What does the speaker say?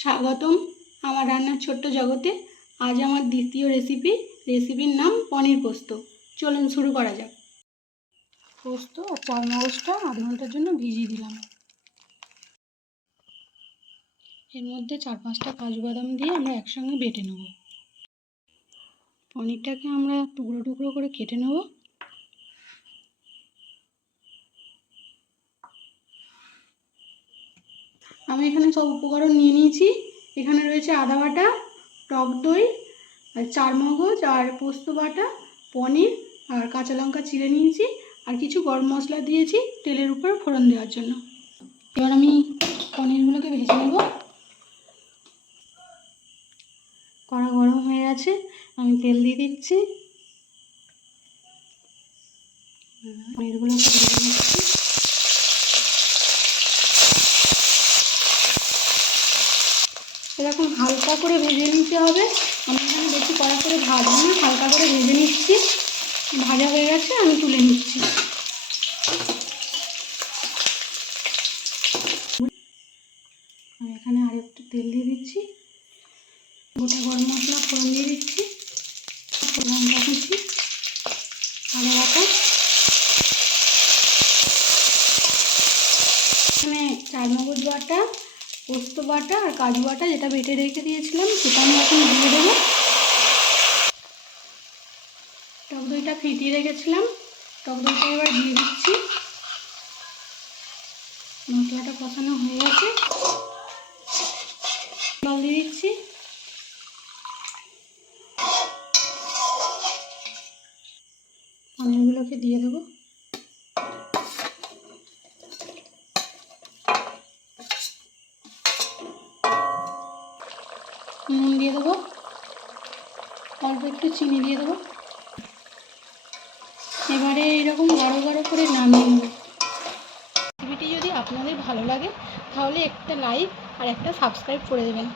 স্বাগতম আমার রান্নার ছোট্ট জগতে। আজ আমার দ্বিতীয় রেসিপির নাম পনির পোস্ত। চলুন শুরু করা যাক। পোস্ত আর চারমগজটা আধ ঘন্টার জন্য ভিজিয়ে দিলাম। এর মধ্যে 4-5টা কাজু বাদাম দিয়ে আমরা একসঙ্গে বেটে নেব। পনিরটাকে আমরা টুকরো টুকরো করে কেটে নেব। আমি এখানে সব উপকরণ নিয়ে নিয়েছি। এখানে রয়েছে আদা বাটা, টক দই, আর চারমগজ আর পোস্ত বাটা, পনির আর কাঁচা লঙ্কা চিড়ে নিয়েছি, আর কিছু গরম মশলা দিয়েছি তেলের উপর ফোড়ন দেওয়ার জন্য। এবার আমি পনিরগুলোকে ভেজে নেব। কড়া গরম হয়ে গেছে, আমি তেল দিয়ে দিচ্ছি। পনিরগুলোকে ভেজে নিচ্ছি। এরকম হালকা করে ভেজে নিতে হবে। আমি এখানে বেশি কড়া করে ভাজবো না, হালকা করে ভেজে নিচ্ছি। ভাজা হয়ে গেছে, আমি তুলে নিচ্ছি। আমি এখানে আরেকটু তেল দিয়ে দিচ্ছি, গোটা গরম মশলা ফোড়ন দিয়ে দিচ্ছি, লঙ্কা কুচি, আদা বাটা, এখানে চারমগজ বাটা, পোস্ত বাটা আর কাজু বাটা যেটা বেটে রেখে দিয়েছিলাম সেটা আমি এখন দিয়ে দেবো। টক দইটা ফিটিয়ে রেখেছিলাম, টক দইটা এবার দিয়ে দিচ্ছি। মশলাটা কষানো হয়ে গেছে, জল দিয়ে দিচ্ছি। পনিরগুলোকে দিয়ে দেবো। নুন দিয়ে দেবো, অল্প একটু চিনি দিয়ে দেবো। এবারে এরকম গাঢ় গাঢ় করে নামিয়ে নেব। রেসিপিটি যদি আপনাদের ভালো লাগে তাহলে একটা লাইক আর একটা সাবস্ক্রাইব করে দেবেন।